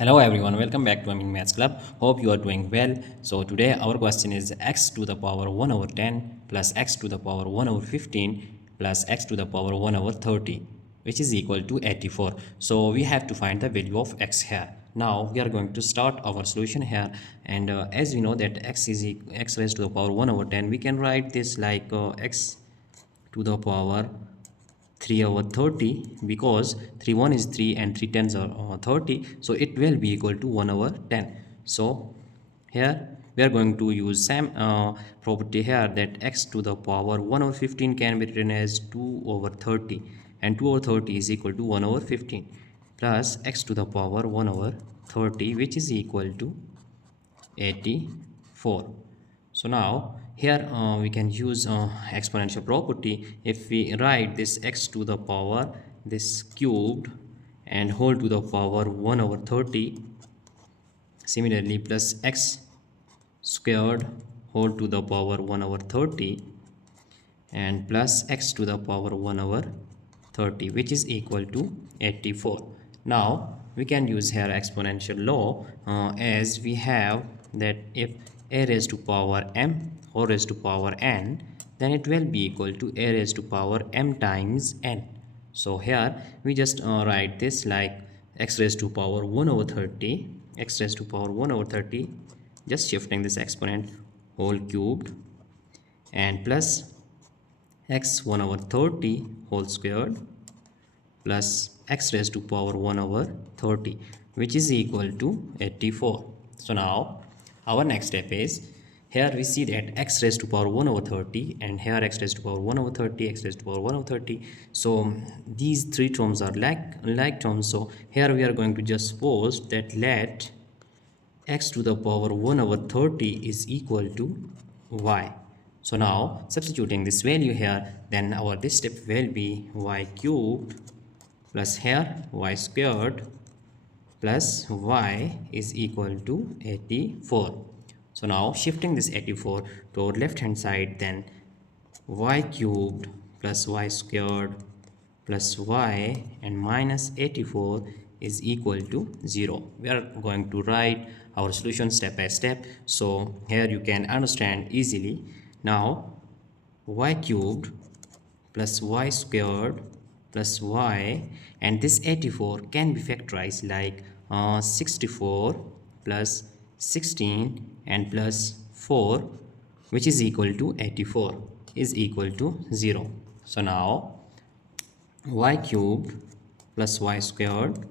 Hello everyone, welcome back to Romanian Maths Club. Hope you are doing well. So today our question is x to the power 1 over 10 plus x to the power 1 over 15 plus x to the power 1 over 30, which is equal to 84. So we have to find the value of x here. Now we are going to start our solution here, and as we know that x raised to the power 1 over 10, we can write this like x to the power 3 over 30, because 3 1 is 3 and 3 tens are 30, so it will be equal to 1 over 10. So here we are going to use same property here, that x to the power 1 over 15 can be written as 2 over 30, and 2 over 30 is equal to 1 over 15, plus x to the power 1 over 30, which is equal to 84. So now here we can use exponential property. If we write this x to the power this cubed and whole to the power 1 over 30, similarly plus x squared whole to the power 1 over 30 and plus x to the power 1 over 30, which is equal to 84. Now we can use here exponential law, as we have that if a raised to power m or raised to power n, then it will be equal to a raised to power m times n. So here we just write this like x raised to power 1 over 30, x raised to power 1 over 30, just shifting this exponent whole cubed, and plus x 1 over 30 whole squared plus x raised to power 1 over 30, which is equal to 84. So now our next step is, here we see that x raised to power 1 over 30, and here x raised to power 1 over 30, x raised to power 1 over 30. So these three terms are like terms. So here we are going to just suppose that let x to the power 1 over 30 is equal to y. So now substituting this value here, then our this step will be y cubed plus here y squared plus y is equal to 84. So now shifting this 84 to our left hand side, then y cubed plus y squared plus y and minus 84 is equal to 0. We are going to write our solution step by step, so here you can understand easily. Now y cubed plus y squared plus y, and this 84 can be factorized like 64 plus 16 and plus 4, which is equal to 84, is equal to 0. So now y cubed plus y squared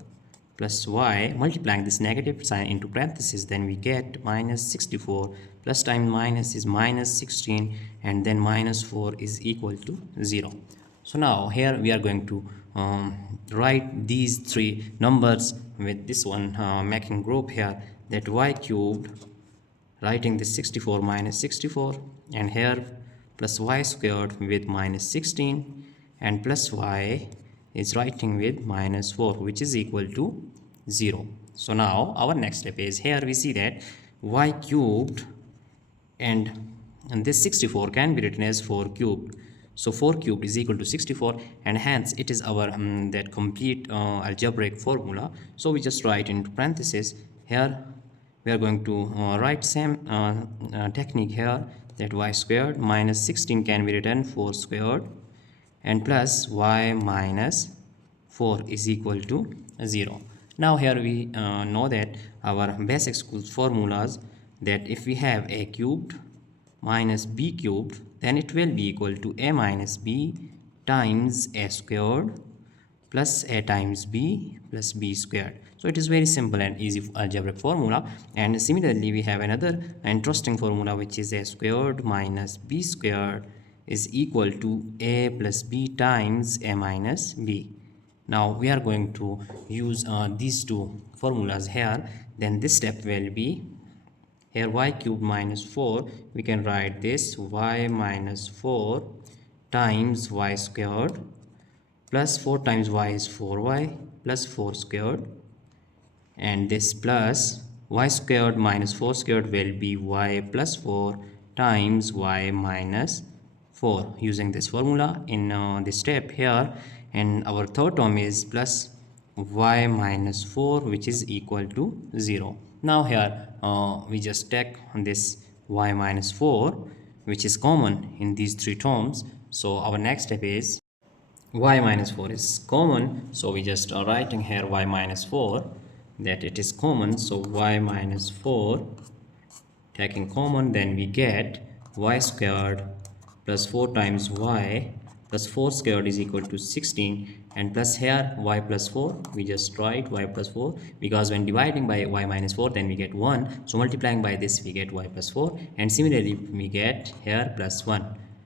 plus y, multiplying this negative sign into parentheses, then we get minus 64 plus times minus is minus 16, and then minus 4 is equal to 0. So now here we are going to write these three numbers with this one making group here, that y cubed, writing this 64 minus 64, and here plus y squared with minus 16, and plus y is writing with minus 4, which is equal to 0. So now our next step is, here we see that y cubed and this 64 can be written as 4 cubed. So 4 cubed is equal to 64, and hence it is our that complete algebraic formula. So we just write into parentheses. Here we are going to write same technique here, that y squared minus 16 can be written 4 squared, and plus y minus 4 is equal to 0. Now here we know that our basic school formulas, that if we have a cubed minus b cubed, then it will be equal to a minus b times a squared plus a times b plus b squared. So it is very simple and easy algebraic formula. And similarly we have another interesting formula, which is a squared minus b squared is equal to a plus b times a minus b. Now we are going to use these two formulas here. Then this step will be, here y cubed minus 4, we can write this y minus 4 times y squared plus 4 times y is 4y plus 4 squared, and this plus y squared minus 4 squared will be y plus 4 times y minus 4, using this formula in this step here. And our third term is plus y minus 4 which is equal to 0. Now here we just take this y minus 4 which is common in these three terms. So our next step is y minus 4 is common, so we just are writing here y minus 4 that it is common. So y minus 4 taking common, then we get y squared plus 4 times y plus 4 squared is equal to 16, and plus here y plus 4, we just write y plus 4 because when dividing by y minus 4 then we get 1, so multiplying by this we get y plus 4, and similarly we get here plus 1.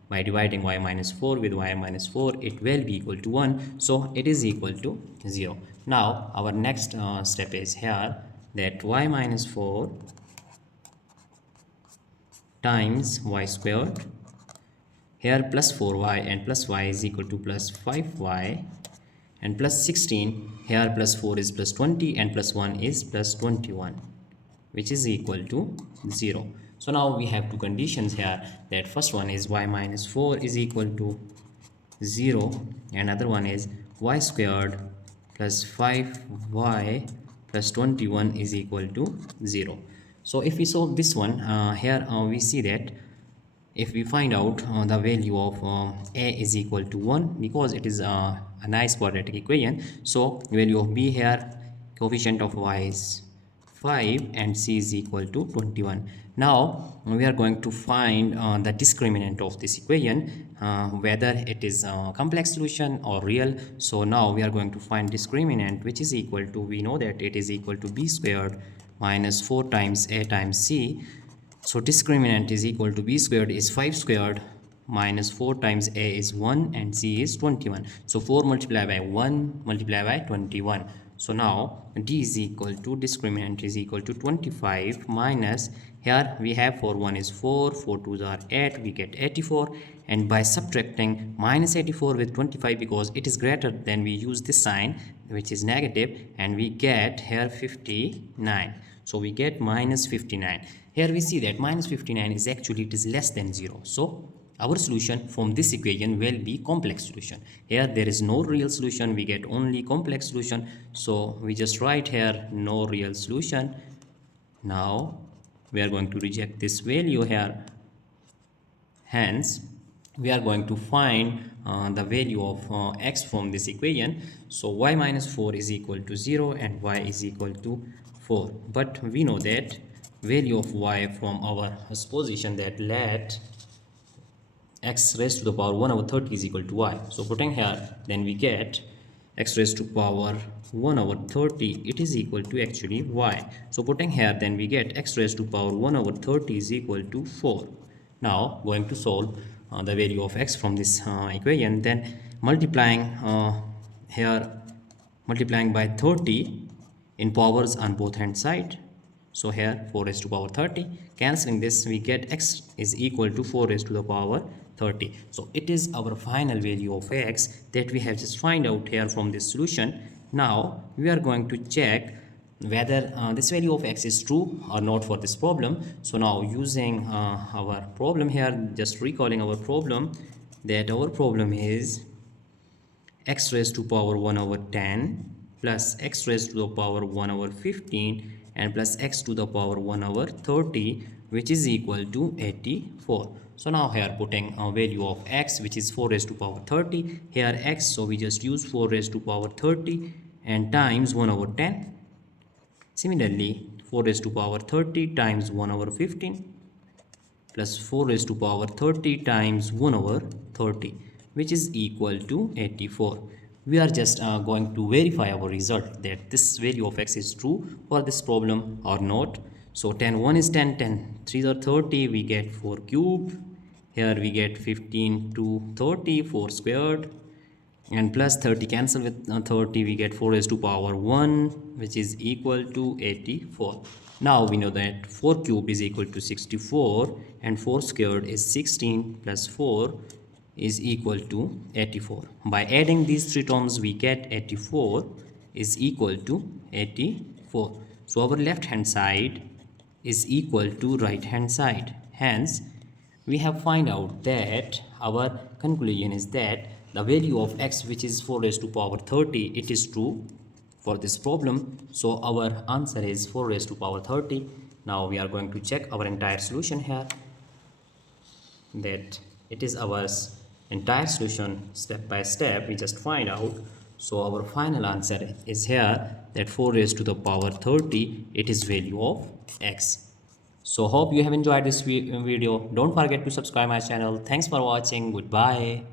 By dividing y minus 4 with y minus 4, it will be equal to 1, so it is equal to 0. Now our next step is here that y minus 4 times y squared, here plus 4y and plus y is equal to plus 5y, and plus 16, here plus 4 is plus 20 and plus 1 is plus 21, which is equal to 0. So now we have two conditions here, that first one is y minus 4 is equal to 0, and other one is y squared plus 5y plus 21 is equal to 0. So if we solve this one, here we see that if we find out the value of a is equal to 1, because it is a nice quadratic equation, so value of b here, coefficient of y is 5 and c is equal to 21. Now we are going to find the discriminant of this equation, whether it is a complex solution or real. So now we are going to find discriminant, which is equal to, we know that it is equal to b squared minus 4 times a times c. So discriminant is equal to b squared is 5 squared minus 4 times a is 1 and c is 21. So 4 multiplied by 1 multiplied by 21. So now d is equal to, discriminant is equal to 25 minus, here we have 4 1 is 4, 4 2s are 8, we get 84, and by subtracting minus 84 with 25, because it is greater than, we use this sign which is negative, and we get here 59. So we get minus 59. Here we see that minus 59 is actually, it is less than 0. So our solution from this equation will be complex solution. Here there is no real solution, we get only complex solution. So we just write here no real solution. Now we are going to reject this value here. Hence we are going to find the value of x from this equation. So y minus 4 is equal to 0 and y is equal to 4. But we know that value of y from our supposition that let x raised to the power 1 over 30 is equal to y. So putting here, then we get x raised to power 1 over 30, it is equal to actually y. So putting here, then we get x raised to power 1 over 30 is equal to 4. Now going to solve the value of x from this equation, then multiplying here, multiplying by 30 in powers on both hand side. So here 4 raised to power 30, cancelling this we get x is equal to 4 raised to the power 30. So it is our final value of x that we have just find out here from this solution. Now we are going to check whether this value of x is true or not for this problem. So now using our problem here, just recalling our problem, that our problem is x raised to power 1 over 10 plus x raised to the power 1 over 15 and plus x to the power 1 over 30, which is equal to 84. So now here putting a value of x, which is 4 raised to power 30, here x, so we just use 4 raised to power 30 and times 1 over 10. Similarly 4 raised to power 30 times 1 over 15 plus 4 raised to power 30 times 1 over 30, which is equal to 84. We are just going to verify our result that this value of x is true for this problem or not. So 10 1 is 10, 10 3 are 30, we get 4 cubed. Here we get 15 to 30, 4 squared, and plus 30 cancel with 30, we get 4 raised to power 1, which is equal to 84. Now we know that 4 cubed is equal to 64 and 4 squared is 16 plus 4 is equal to 84. By adding these three terms we get 84 is equal to 84. So our left hand side is equal to right hand side. Hence we have find out that our conclusion is that the value of x, which is 4 raised to power 30, it is true for this problem. So our answer is 4 raised to power 30. Now we are going to check our entire solution here, that it is our entire solution step by step. We just find out. So our final answer is here, that 4 raised to the power 30, it is value of x. So hope you have enjoyed this video. Don't forget to subscribe my channel. Thanks for watching. Goodbye.